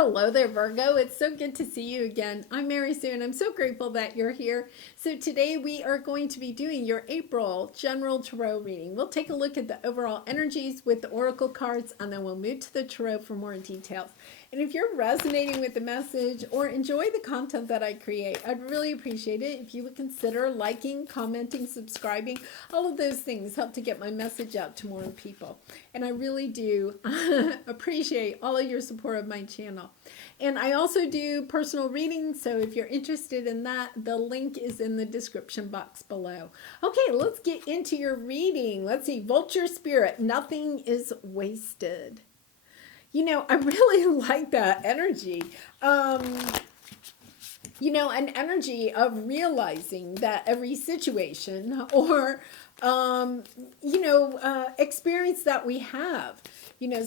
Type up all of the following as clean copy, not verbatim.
Hello there, Virgo. It's so good to see you again. I'm Mary Sue, and I'm so grateful that you're here. So today we are going to be doing your April General Tarot reading. We'll take a look at the overall energies with the Oracle cards, and then we'll move to the Tarot for more details. And if you're resonating with the message or enjoy the content that I create, I'd really appreciate it if you would consider liking, commenting, subscribing. All of those things help to get my message out to more people. And I really do appreciate all of your support of my channel. And I also do personal readings, so if you're interested in that, the link is in the description box below. Okay, let's get into your reading. Let's see, Vulture Spirit, nothing is wasted. You know, I really like that energy. You know, an energy of realizing that every situation or, experience that we have,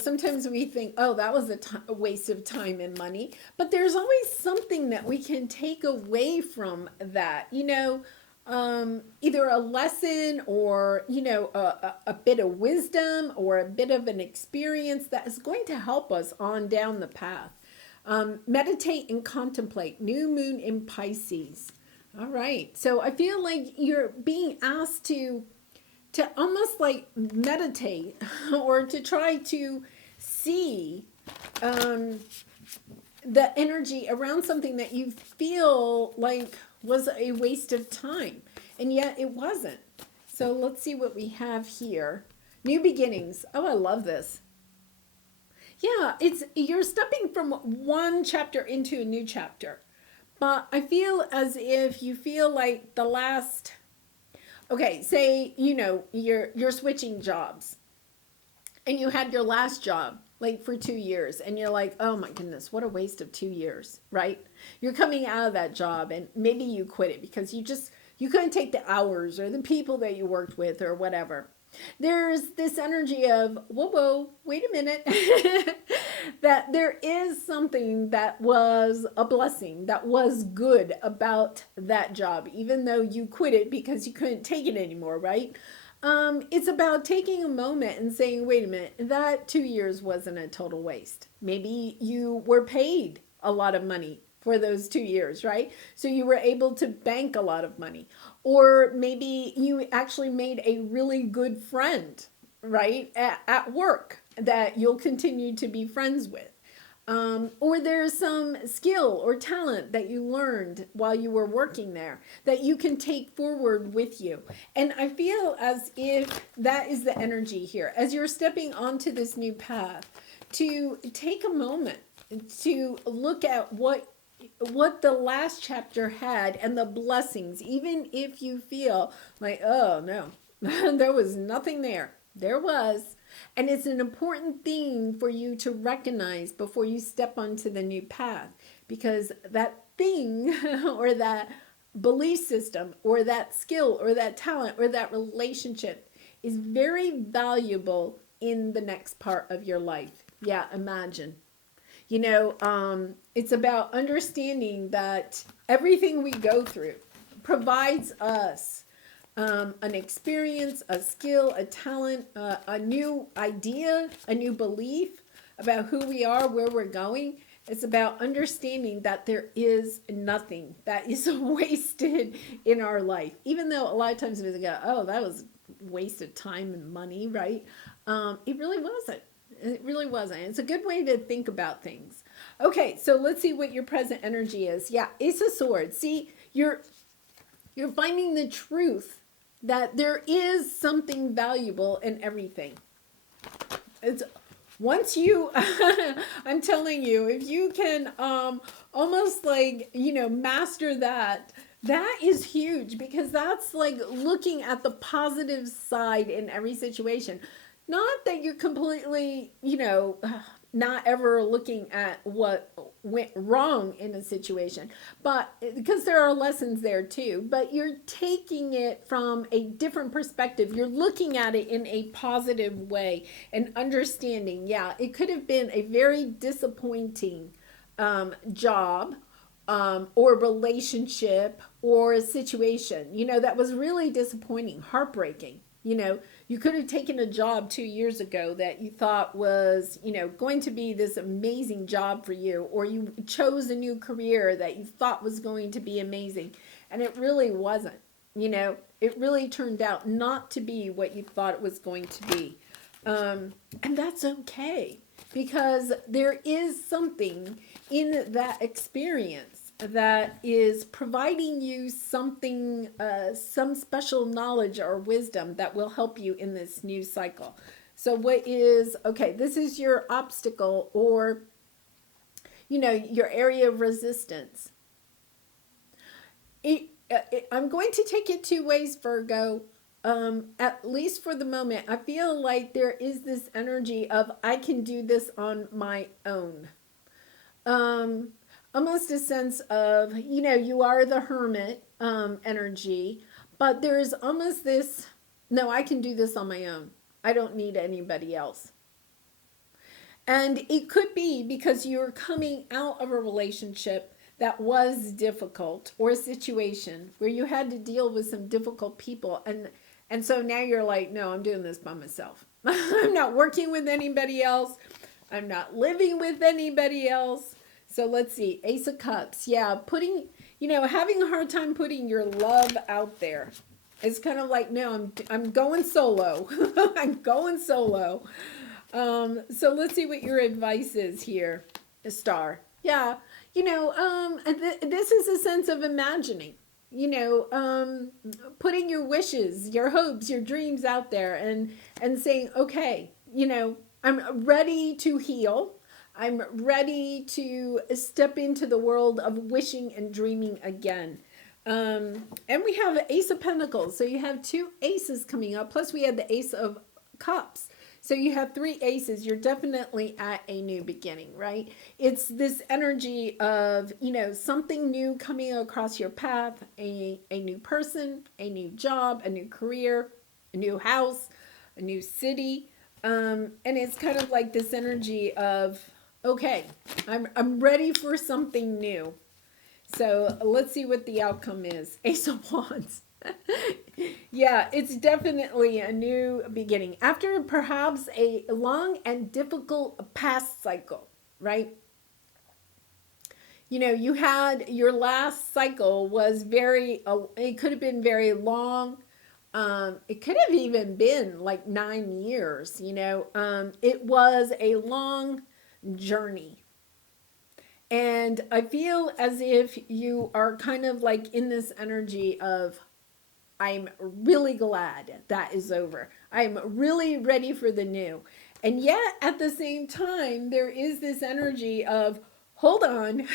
sometimes we think, oh, that was a waste of time and money. But there's always something that we can take away from that, either a lesson or, a bit of wisdom or a bit of an experience that is going to help us on down the path. Meditate and contemplate. New moon in Pisces. All right. So I feel like you're being asked to almost like meditate or to try to see the energy around something that you feel like was a waste of time, and yet it wasn't. So let's see what we have here. New beginnings. Oh, I love this. Yeah, you're stepping from one chapter into a new chapter. But I feel as if you feel like the last, okay, say, you're switching jobs and you had your last job like for 2 years and you're like, oh my goodness, what a waste of 2 years, right? You're coming out of that job and maybe you quit it because you couldn't take the hours or the people that you worked with or whatever. There's this energy of, whoa, wait a minute, that there is something that was a blessing, that was good about that job, even though you quit it because you couldn't take it anymore, right? It's about taking a moment and saying, wait a minute, that 2 years wasn't a total waste. Maybe you were paid a lot of money for those 2 years, right? So you were able to bank a lot of money. Or maybe you actually made a really good friend, right, at work that you'll continue to be friends with. Or there's some skill or talent that you learned while you were working there that you can take forward with you. And I feel as if that is the energy here. As you're stepping onto this new path, to take a moment to look at what the last chapter had and the blessings, even if you feel like, oh no, there was nothing there. There was. And it's an important thing for you to recognize before you step onto the new path, because that thing or that belief system or that skill or that talent or that relationship is very valuable in the next part of your life. Yeah, imagine. It's about understanding that everything we go through provides us an experience, a skill, a talent, a new idea, a new belief about who we are, where we're going. It's about understanding that there is nothing that is wasted in our life. Even though a lot of times we go, oh, that was wasted time and money, right? It really wasn't. It really wasn't. It's a good way to think about things. Okay, so let's see what your present energy is. Yeah, Ace of Swords. See, you're finding the truth that there is something valuable in everything. It's once you, I'm telling you, if you can almost like, master that, that is huge, because that's like looking at the positive side in every situation. Not that you're completely, not ever looking at what went wrong in a situation, but because there are lessons there too, but you're taking it from a different perspective. You're looking at it in a positive way and understanding, yeah, it could have been a very disappointing job or relationship or a situation, that was really disappointing, heartbreaking. You know, you could have taken a job 2 years ago that you thought was, going to be this amazing job for you, or you chose a new career that you thought was going to be amazing, and it really wasn't. It really turned out not to be what you thought it was going to be. And that's okay, because there is something in that experience that is providing you something, some special knowledge or wisdom that will help you in this new cycle. So okay, this is your obstacle, or, your area of resistance. I'm going to take it two ways, Virgo. At least for the moment, I feel like there is this energy of, I can do this on my own. Almost a sense of, you are the hermit energy, but there's almost this, no, I can do this on my own. I don't need anybody else. And it could be because you're coming out of a relationship that was difficult, or a situation where you had to deal with some difficult people. And so now you're like, no, I'm doing this by myself. I'm not working with anybody else. I'm not living with anybody else. So let's see, Ace of Cups. Yeah, having a hard time putting your love out there. It's kind of like, no, I'm going solo. I'm going solo. So let's see what your advice is here, Star. Yeah, this is a sense of imagining, putting your wishes, your hopes, your dreams out there, and saying, okay, I'm ready to heal. I'm ready to step into the world of wishing and dreaming again. And we have Ace of Pentacles. So you have two aces coming up. Plus we had the Ace of Cups. So you have three aces. You're definitely at a new beginning, right? It's this energy of, something new coming across your path, a new person, a new job, a new career, a new house, a new city. And it's kind of like this energy of, okay, I'm ready for something new. So let's see what the outcome is. Ace of Wands. Yeah, it's definitely a new beginning. After perhaps a long and difficult past cycle, right? You had your last cycle was it could have been very long. It could have even been like 9 years, it was a long journey. And I feel as if you are kind of like in this energy of, I'm really glad that is over. I'm really ready for the new. And yet at the same time, there is this energy of, hold on,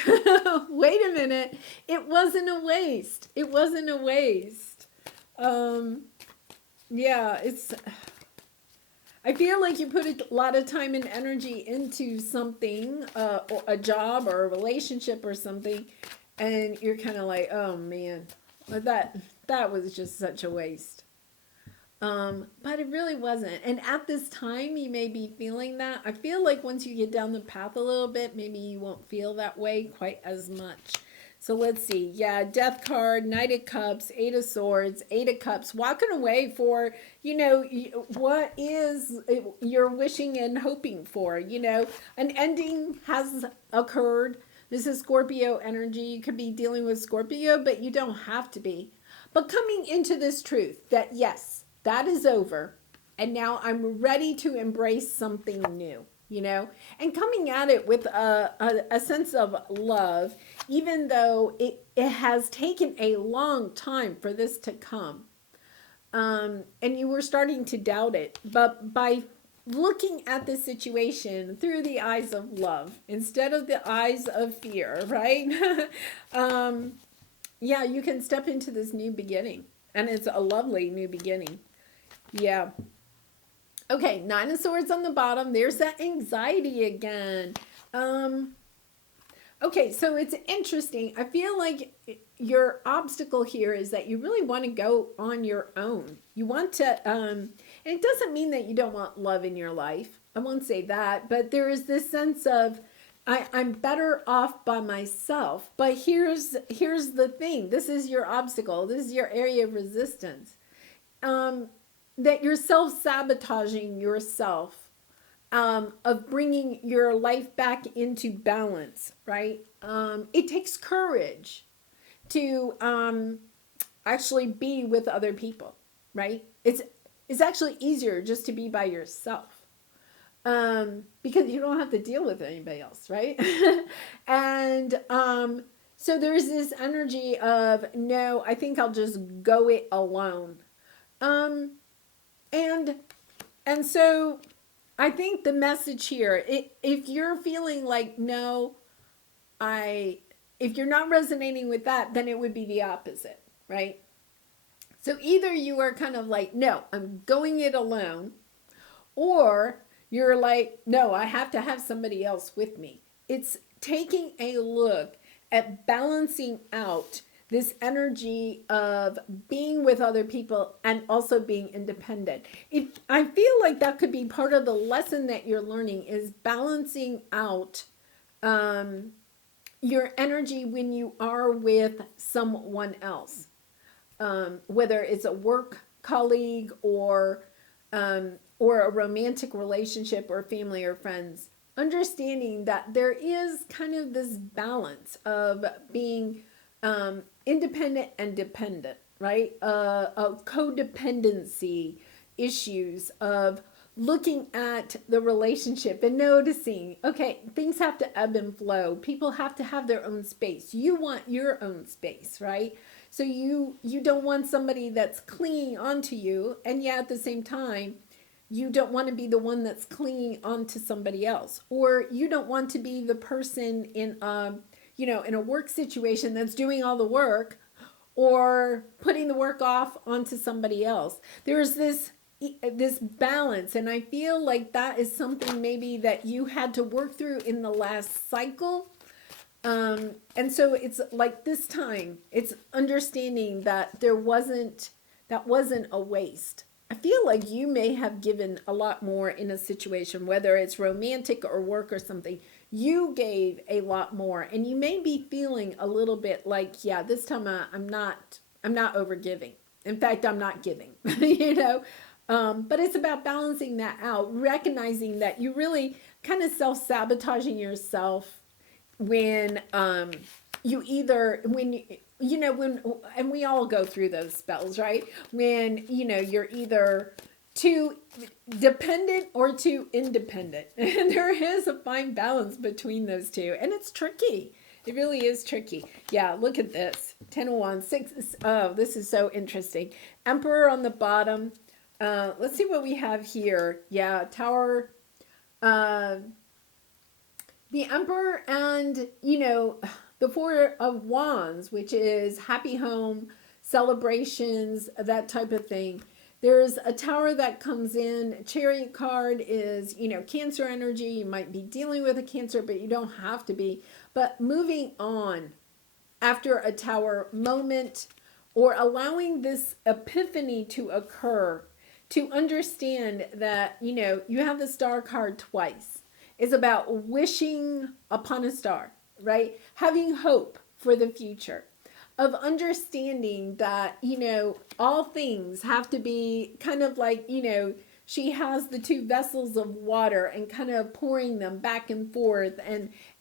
wait a minute. It wasn't a waste. It wasn't a waste. Yeah, I feel like you put a lot of time and energy into something, or a job or a relationship or something, and you're kind of like, oh man, that was just such a waste. But it really wasn't. And at this time, you may be feeling that. I feel like once you get down the path a little bit, maybe you won't feel that way quite as much. So let's see. Yeah, Death card, Knight of Cups, Eight of Swords, Eight of Cups. Walking away for, what is you're wishing and hoping for. An ending has occurred. This is Scorpio energy. You could be dealing with Scorpio, but you don't have to be. But coming into this truth that, yes, that is over. And now I'm ready to embrace something new. And coming at it with a sense of love, even though it has taken a long time for this to come. And you were starting to doubt it. But by looking at the situation through the eyes of love, instead of the eyes of fear, right? Yeah, you can step into this new beginning. And it's a lovely new beginning. Yeah. Okay, Nine of Swords on the bottom. There's that anxiety again. Okay, so it's interesting. I feel like your obstacle here is that you really want to go on your own. You want to, and it doesn't mean that you don't want love in your life. I won't say that, but there is this sense of, I'm better off by myself. But here's the thing. This is your obstacle. This is your area of resistance. that you're self-sabotaging yourself, of bringing your life back into balance, right? It takes courage to actually be with other people, right? It's actually easier just to be by yourself, because you don't have to deal with anybody else, right? And so there's this energy of, no, I think I'll just go it alone. Um, and so I think the message here, if you're feeling like, no, if you're not resonating with that, then it would be the opposite, right? So either you are kind of like, no, I'm going it alone, or you're like, no, I have to have somebody else with me. It's taking a look at balancing out this energy of being with other people and also being independent. I feel like that could be part of the lesson that you're learning, is balancing out your energy when you are with someone else, whether it's a work colleague or a romantic relationship or family or friends. Understanding that there is kind of this balance of being independent and dependent, right? Of codependency issues, of looking at the relationship and noticing, okay, things have to ebb and flow. People have to have their own space. You want your own space, right? So you don't want somebody that's clinging onto you, and yet at the same time, you don't want to be the one that's clinging onto somebody else, or you don't want to be the person in in a work situation that's doing all the work or putting the work off onto somebody else. There's this balance, and I feel like that is something maybe that you had to work through in the last cycle. And so it's like this time, it's understanding that that wasn't a waste. I feel like you may have given a lot more in a situation, whether it's romantic or work or something. You gave a lot more, and you may be feeling a little bit like, yeah, this time I'm not over giving. In fact, I'm not giving, but it's about balancing that out, recognizing that you really kind of self-sabotaging yourself when you either when and we all go through those spells, right? When you're either too dependent or too independent, and there is a fine balance between those two, and it's tricky. It really is tricky. Yeah, look at this. 10 of Wands, 6. Oh, this is so interesting. Emperor on the bottom. Let's see what we have here. Yeah, Tower. The Emperor and, the Four of Wands, which is happy home, celebrations, that type of thing. There's a Tower that comes in. Chariot card is, Cancer energy. You might be dealing with a Cancer, but you don't have to be. But moving on after a Tower moment, or allowing this epiphany to occur, to understand that, you have the Star card twice. It's about wishing upon a star, right? Having hope for the future, of understanding that, all things have to be kind of like, she has the two vessels of water and kind of pouring them back and forth,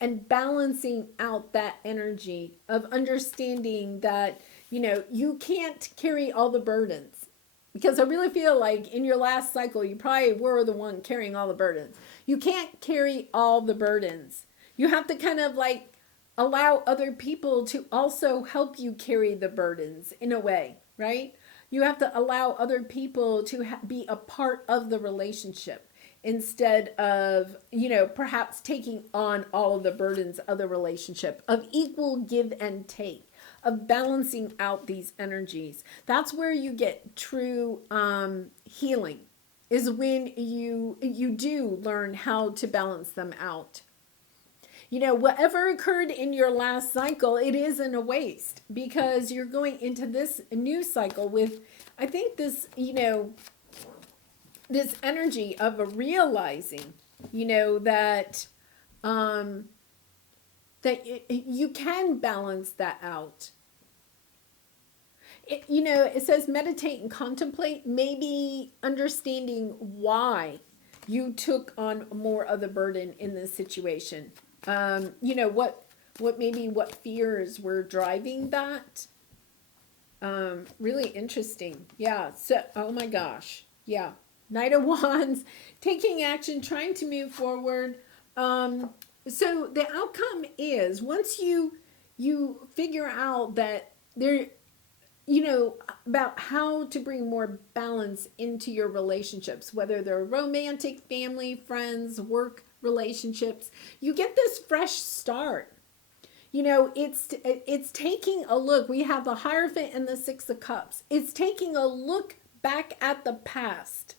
and balancing out that energy of understanding that, you can't carry all the burdens. Because I really feel like in your last cycle, you probably were the one carrying all the burdens. You can't carry all the burdens. You have to kind of like allow other people to also help you carry the burdens in a way, right? You have to allow other people to be a part of the relationship, instead of, perhaps taking on all of the burdens of the relationship, of equal give and take, of balancing out these energies. That's where you get true healing, is when you do learn how to balance them out. Whatever occurred in your last cycle, it isn't a waste, because you're going into this new cycle with, I think, this, this energy of a realizing, that that you can balance that out. It says meditate and contemplate, maybe understanding why you took on more of the burden in this situation. What fears were driving that. Really interesting. Yeah. So, oh my gosh. Yeah. Knight of Wands, taking action, trying to move forward. So the outcome is once you figure out that there, about how to bring more balance into your relationships, whether they're romantic, family, friends, work relationships, you get this fresh start. It's taking a look. We have the Hierophant and the Six of Cups. It's taking a look back at the past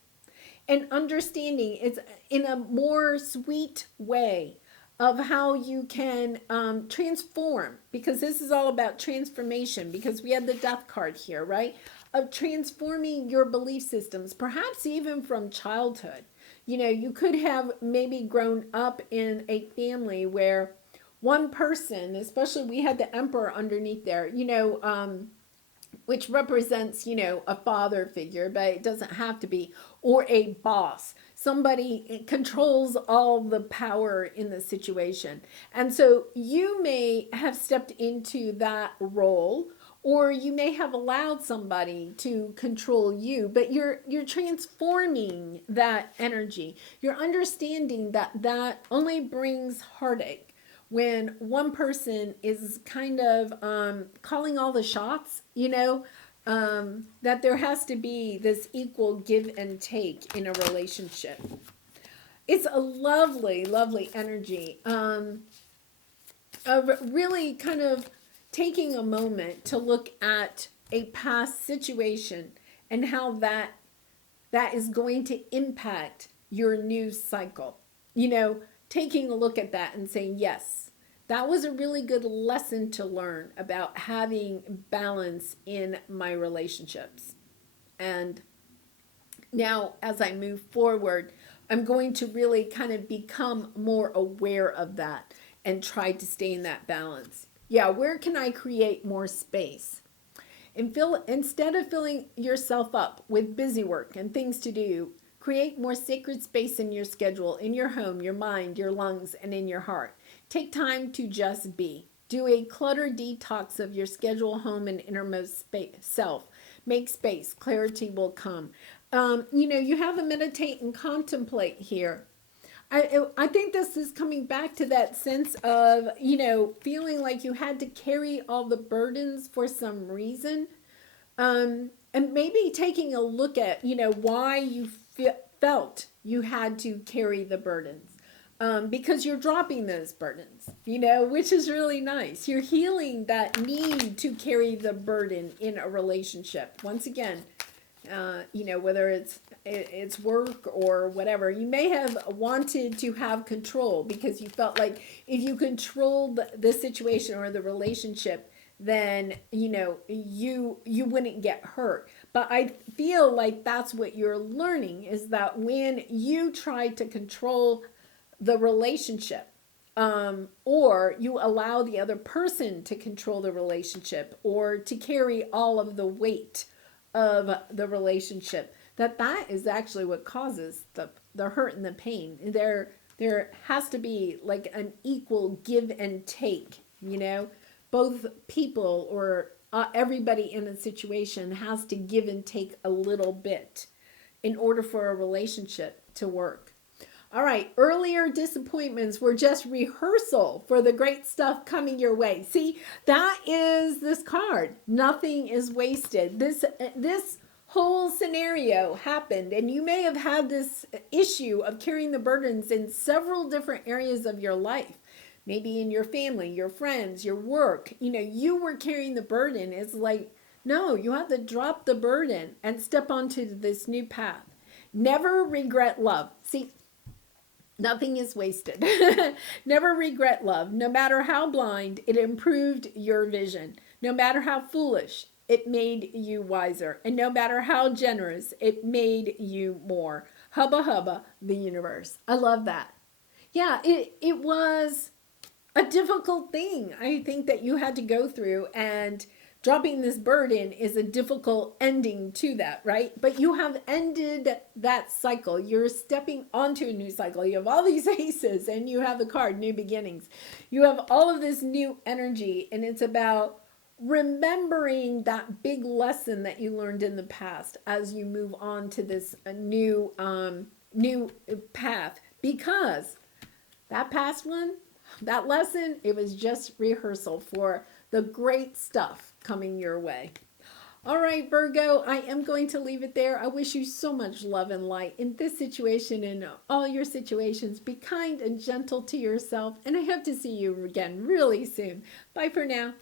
and understanding it's in a more sweet way of how you can transform, because this is all about transformation, because we had the Death card here, right? Of transforming your belief systems, perhaps even from childhood. You could have maybe grown up in a family where one person, especially we had the Emperor underneath there, which represents, a father figure, but it doesn't have to be, or a boss. Somebody controls all the power in the situation. And so you may have stepped into that role, or you may have allowed somebody to control you, but you're transforming that energy. You're understanding that only brings heartache when one person is kind of calling all the shots, that there has to be this equal give and take in a relationship. It's a lovely, lovely energy of really kind of taking a moment to look at a past situation and how that is going to impact your new cycle. Taking a look at that and saying, yes, that was a really good lesson to learn about having balance in my relationships. And now, as I move forward, I'm going to really kind of become more aware of that and try to stay in that balance. Yeah, where can I create more space? And instead of filling yourself up with busy work and things to do, create more sacred space in your schedule, in your home, your mind, your lungs, and in your heart. Take time to just be. Do a clutter detox of your schedule, home, and innermost self. Make space. Clarity will come. You have a meditate and contemplate here. I think this is coming back to that sense of, feeling like you had to carry all the burdens for some reason. And maybe taking a look at, why you felt you had to carry the burdens. Because you're dropping those burdens, which is really nice. You're healing that need to carry the burden in a relationship. Once again, whether it's work or whatever, you may have wanted to have control because you felt like if you controlled the situation or the relationship, then you wouldn't get hurt. But I feel like that's what you're learning, is that when you try to control the relationship, or you allow the other person to control the relationship or to carry all of the weight of the relationship, that is actually what causes the hurt and the pain. There has to be like an equal give and take, both people or everybody in a situation has to give and take a little bit in order for a relationship to work. All right, earlier disappointments were just rehearsal for the great stuff coming your way. See, that is this card. Nothing is wasted. This whole scenario happened, and you may have had this issue of carrying the burdens in several different areas of your life. Maybe in your family, your friends, your work. You were carrying the burden. It's like, no, you have to drop the burden and step onto this new path. Never regret love. See, nothing is wasted. Never regret love. No matter how blind, it improved your vision. No matter how foolish, it made you wiser. And no matter how generous, it made you more. Hubba hubba, the universe. I love that. Yeah, it was a difficult thing, I think, that you had to go through and dropping this burden is a difficult ending to that, right? But you have ended that cycle. You're stepping onto a new cycle. You have all these aces and you have the card, new beginnings. You have all of this new energy, and it's about remembering that big lesson that you learned in the past as you move on to this new path, because that past one, that lesson, it was just rehearsal for the great stuff coming your way. All right, Virgo, I am going to leave it there. I wish you so much love and light in this situation and all your situations. Be kind and gentle to yourself, and I hope to see you again really soon. Bye for now.